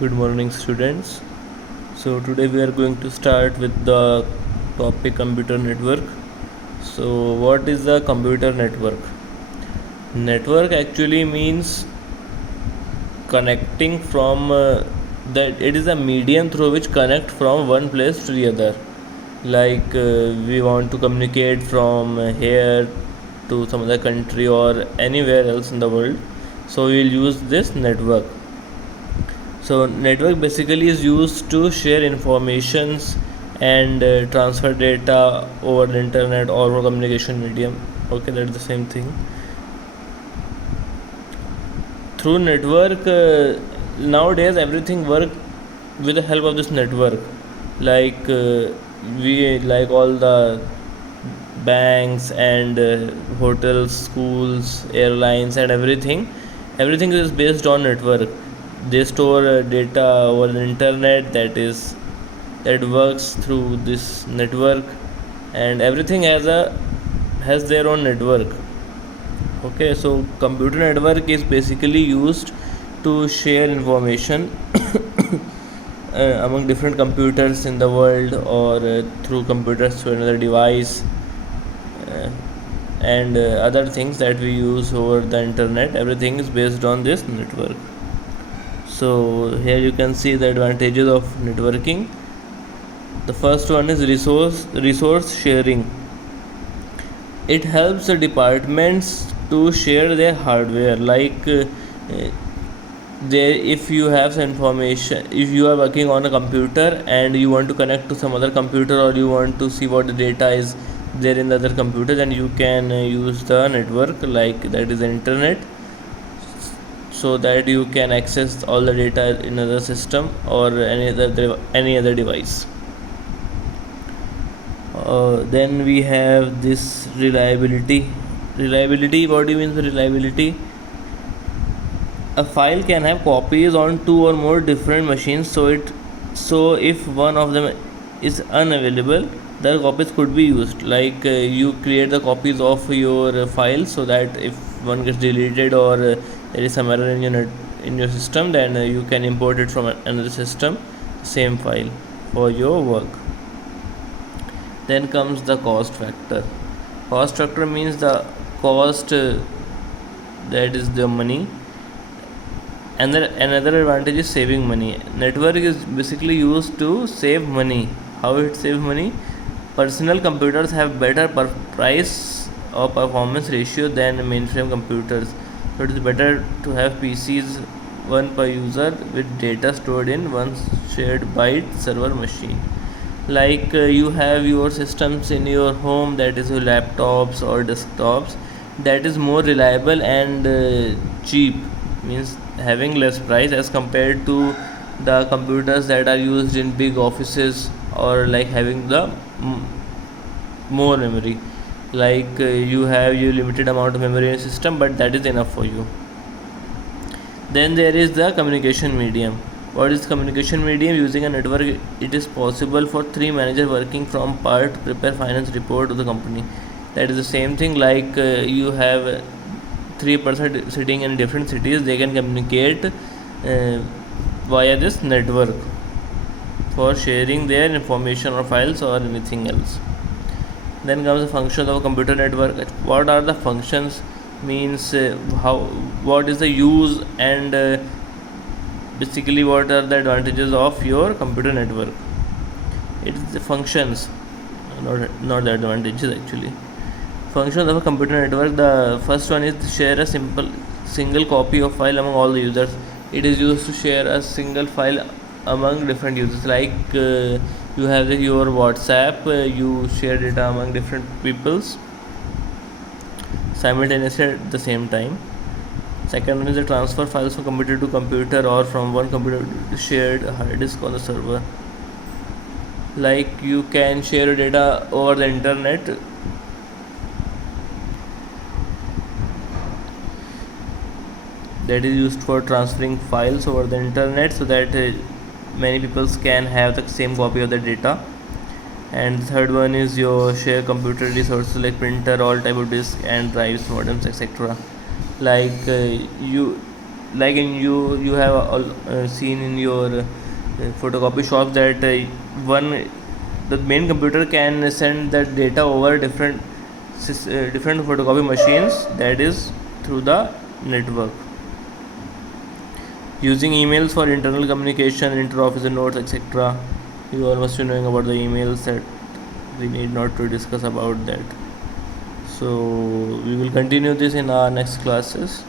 Good morning, students. So, today we are going to start with the topic computer network. So, what is the computer network? Network actually means connecting from that it is a medium through which connect from one place to the other. Like we want to communicate from here to some other country or anywhere else in the world. So, we will use this network. So network basically is used to share informations and transfer data over the internet or over communication medium. Okay, that's the same thing. Through network, nowadays everything work with the help of this network. Like we like all the banks and hotels, schools, airlines, and everything. Everything is based on network. They store data over the internet that works through this network, and everything has their own network. Okay, so computer network is basically used to share information among different computers in the world or through computers to another device uh, and other things that we use over the internet. Everything is based on this network. So here you can see the advantages of networking. The first one is resource sharing. It helps the departments to share their hardware. Like there, if you have some information, if you are working on a computer and you want to connect to some other computer, or you want to see what the data is there in the other computer, then you can use the network, like that is the internet, so that you can access all the data in another system or any other device. Then we have this reliability. What do you mean by reliability? A file can have copies on two or more different machines, so if one of them is unavailable, the copies could be used. Like you create the copies of your file, so that if one gets deleted or there is some error in your system, then you can import it from another system, same file, for your work. Then comes the cost factor. Cost factor means the cost, that is the money. And another advantage is saving money. Network is basically used to save money. How it saves money? Personal computers have better price or performance ratio than mainframe computers. So it is better to have PCs, one per user, with data stored in one shared byte server machine. Like you have your systems in your home, that is your laptops or desktops, that is more reliable and cheap, means having less price as compared to the computers that are used in big offices, or like having the more memory. Like you have your limited amount of memory in your system, but that is enough for you. Then there is the communication medium. What is communication medium? Using a network, it is possible for three managers working from part to prepare finance report to the company. That is the same thing. Like you have three person sitting in different cities, they can communicate via this network for sharing their information or files or anything else. Then comes the functions of a computer network. What are the functions? Means what is the use, and basically what are the advantages of your computer network. It is the functions, not the advantages actually. Functions of a computer network. The first one is to share a single copy of file among all the users. It is used to share a single file among different users. Like you have your WhatsApp, you share data among different peoples simultaneously at the same time. Second one is the transfer files from computer to computer, or from one computer to shared hard disk on the server. Like you can share your data over the internet. That is used for transferring files over the internet, so that many people can have the same copy of the data. And the third one is your share computer resources like printer, all type of disk and drives, modems, etc. Like like in you have seen in your photocopy shops that one the main computer can send that data over different photocopy machines, that is through the network, using emails for internal communication, inter-officer notes, etc. You all must be knowing about the emails, that we need not to discuss about that. So we will continue this in our next classes.